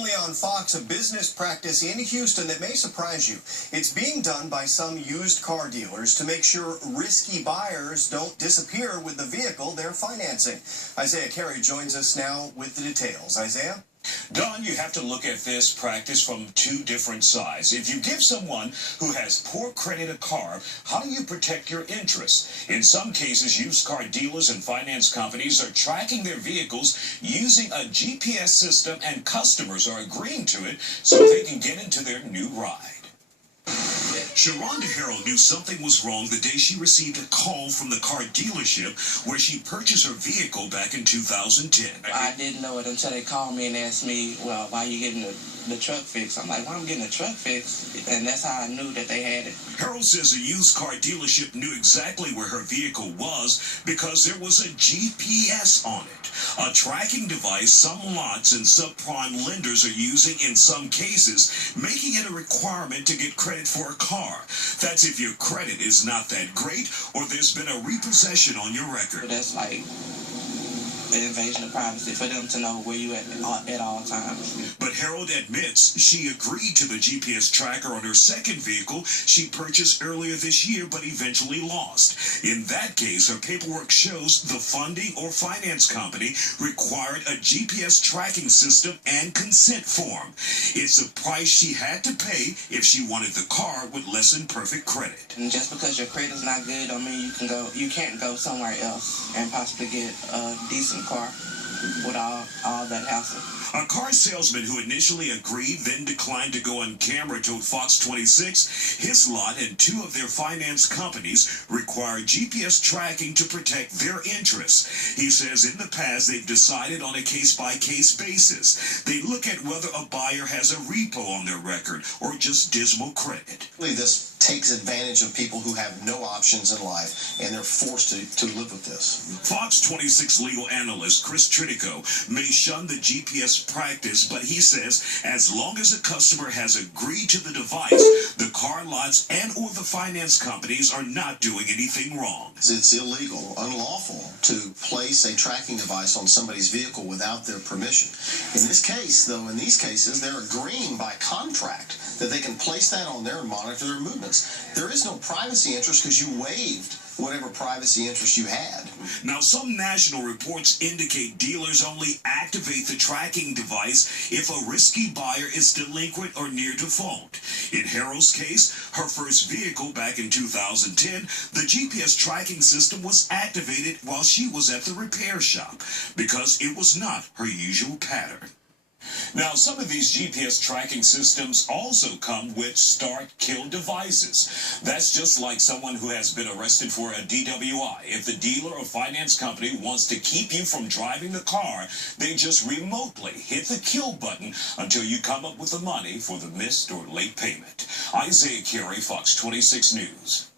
only on Fox, a business practice in Houston that may surprise you. It's being done by some used car dealers to make sure risky buyers don't disappear with the vehicle they're financing. Isaiah Carey joins us now with the details. Isaiah? Don, you have to look at this practice from two different sides. If you give someone who has poor credit a car, how do you protect your interests? In some cases, used car dealers and finance companies are tracking their vehicles using a GPS system, and customers are agreeing to it so they can get into their new ride. Sharonda Harrell knew something was wrong the day she received a call from the car dealership where she purchased her vehicle back in 2010. I didn't know it until they called me and asked me, well, why are you getting the truck fixed? I'm like, why am I getting a truck fixed? And that's how I knew that they had it. Harrell says a used car dealership knew exactly where her vehicle was because there was a GPS on it, a tracking device some lots and subprime lenders are using in some cases, making it a requirement to get credit for a car. That's if your credit is not that great or there's been a repossession on your record. That's like the invasion of privacy for them to know where you at all times. But Harold admits she agreed to the GPS tracker on her second vehicle she purchased earlier this year but eventually lost. In that case, her paperwork shows the funding or finance company required a GPS tracking system and consent form. It's a price she had to pay if she wanted the car with less than perfect credit. And just because your credit's not good don't mean you can't go somewhere else and possibly get a decent car with all that hassle. A car salesman who initially agreed, then declined to go on camera, told Fox 26 his lot and two of their finance companies require GPS tracking to protect their interests. He says in the past they've decided on a case-by-case basis. They look at whether a buyer has a repo on their record or just dismal credit. This takes advantage of people who have no options in life, and they're forced to live with this. Fox 26 legal analyst Chris Tritico may shun the GPS practice, but he says as long as a customer has agreed to the device, the car lots and or the finance companies are not doing anything wrong. It's illegal, unlawful, to place a tracking device on somebody's vehicle without their permission. In this case, though, in these cases, they're agreeing by contract that they can place that on there and monitor their movements. There is no privacy interest because you waived whatever privacy interest you had. Now, some national reports indicate dealers only activate the tracking device if a risky buyer is delinquent or near default. In Harold's case, her first vehicle back in 2010, the GPS tracking system was activated while she was at the repair shop because it was not her usual pattern. Now, some of these GPS tracking systems also come with start-kill devices. That's just like someone who has been arrested for a DWI. If the dealer or finance company wants to keep you from driving the car, they just remotely hit the kill button until you come up with the money for the missed or late payment. Isaiah Carey, Fox 26 News.